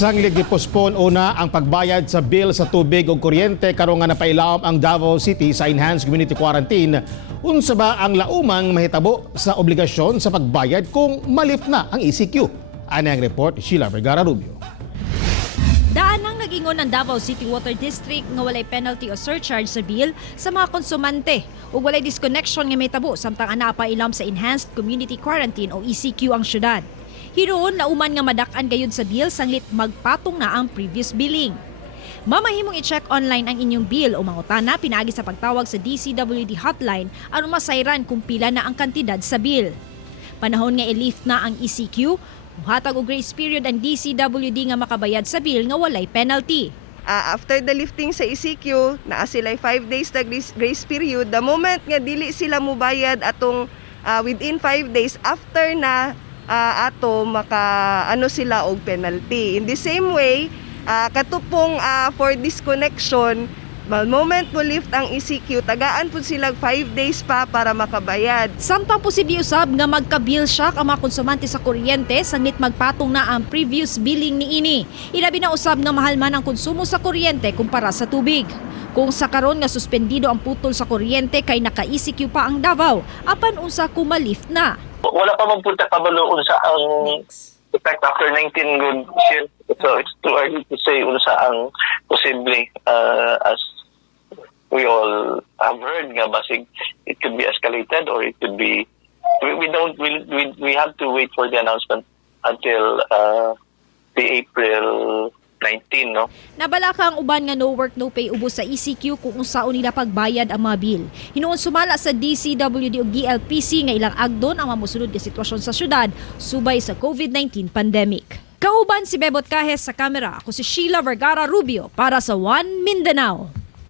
Sanglig gipospon una ang pagbayad sa bill sa tubig o kuryente karon nga napailawom ang Davao City sa enhanced community quarantine. Unsa ba ang laumang mahitabo sa obligasyon sa pagbayad kung malift na ang ECQ? Ano ang report, Sheila Vergara Rubio. Daan ang nag-ingon ng Davao City Water District nga walay penalty o surcharge sa bill sa mga konsumante ug walay disconnection nga mahitabo samtang ana pa ilam sa enhanced community quarantine o ECQ ang syudad. Hiroon lauman nga madak-an gayud sa bill sanglit magpatong na ang previous billing. Mamahimong i-check online ang inyong bill o mangutana pinaagi sa pagtawag sa DCWD hotline aron masayran kung pila na ang kantidad sa bill. Panahon nga i-lift na ang ECQ, muhatag og grace period ang DCWD nga makabayad sa bill nga walay penalty. After the lifting sa ECQ, naa sila 5 days na grace period. The moment nga dili sila mobayad atong within 5 days after na ato maka sila og penalty. In the same way, katupong for disconnection, moment mo lift ang ECQ, tagaan po sila 5 days pa para makabayad. Samtang posible usab nga magka-bill shock ang mga konsumante sa kuryente sanglit magpatong na ang previous billing niini. Ilabi na usab nga mahal man ang konsumo sa kuryente kumpara sa tubig. Kung sa karon nga suspendido ang putol sa kuryente kay naka-ECQ pa ang Davao, apan unsa kung ma-lift na. Wala pa magpunta kabalo unsa ang effect after 19 good shit. So it's too early to say unsa ang posible as we all have heard nga basig it could be escalated or it could be we have to wait for the announcement until the April 19, no? Nabalaka ang uban nga no work no pay ubos sa ECQ kung unsaon nila pagbayad ang mga bill. Hinuon sumala sa DCWD ug GLPC nga ilang agdon ang mamusunod nga sitwasyon sa syudad subay sa COVID-19 pandemic. Kauban si Bebot Kahes sa kamera. Ako si Sheila Vergara Rubio para sa One Mindanao.